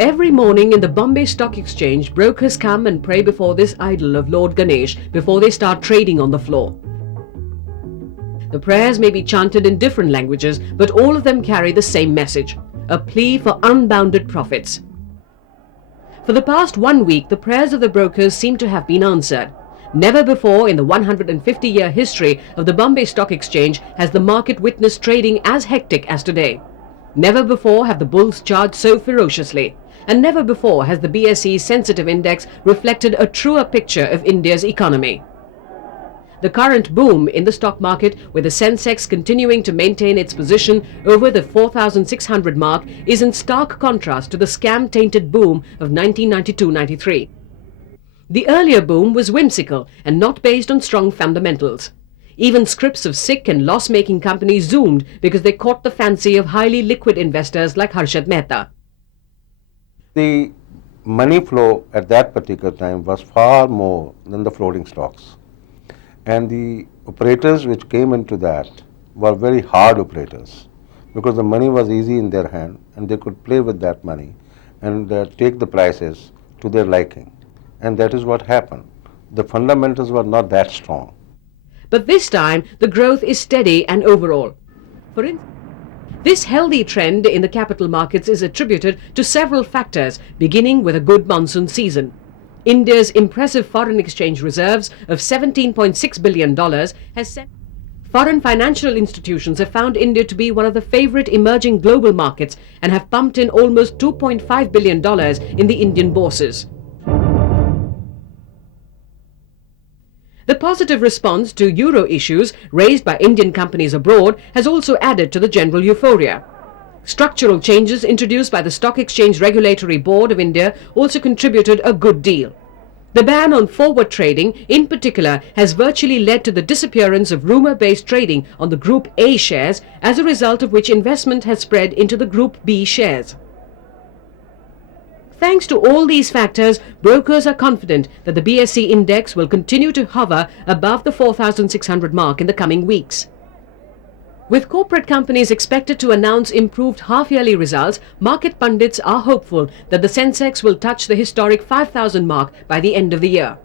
Every morning in the Bombay Stock Exchange, brokers come and pray before this idol of Lord Ganesh before they start trading on the floor. The prayers may be chanted in different languages, but all of them carry the same message, a plea for unbounded profits. For the past 1 week, the prayers of the brokers seem to have been answered. Never before in the 150-year history of the Bombay Stock Exchange has the market witnessed trading as hectic as today. Never before have the bulls charged so ferociously, and never before has the BSE's sensitive index reflected a truer picture of India's economy. The current boom in the stock market, with the sensex continuing to maintain its position over the 4,600 mark, is in stark contrast to the scam-tainted boom of 1992-93. The earlier boom was whimsical and not based on strong fundamentals. Even scripts of sick and loss-making companies zoomed because they caught the fancy of highly liquid investors like Harshad Mehta. The money flow at that particular time was far more than the floating stocks. And the operators which came into that were very hard operators because the money was easy in their hand and they could play with that money and take the prices to their liking. And that is what happened. The fundamentals were not that strong. But this time, the growth is steady and overall. For instance, this healthy trend in the capital markets is attributed to several factors, beginning with a good monsoon season. India's impressive foreign exchange reserves of $17.6 billion has sent. Foreign financial institutions have found India to be one of the favorite emerging global markets and have pumped in almost $2.5 billion in the Indian bourses. The positive response to euro issues raised by Indian companies abroad has also added to the general euphoria. Structural changes introduced by the Stock Exchange Regulatory Board of India also contributed a good deal. The ban on forward trading, in particular, has virtually led to the disappearance of rumour-based trading on the Group A shares, as a result of which investment has spread into the Group B shares. Thanks to all these factors, brokers are confident that the BSE index will continue to hover above the 4,600 mark in the coming weeks. With corporate companies expected to announce improved half-yearly results, market pundits are hopeful that the sensex will touch the historic 5,000 mark by the end of the year.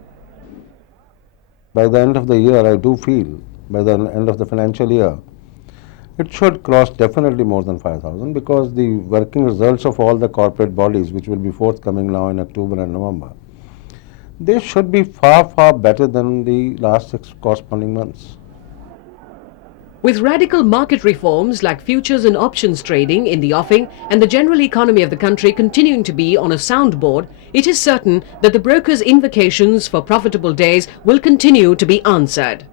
By the end of the year, I do feel, by the end of the financial year, it should cross definitely more than 5,000 because the working results of all the corporate bodies, which will be forthcoming now in October and November, they should be far, far better than the last 6 corresponding months. With radical market reforms like futures and options trading in the offing and the general economy of the country continuing to be on a sound board, it is certain that the brokers' invocations for profitable days will continue to be answered.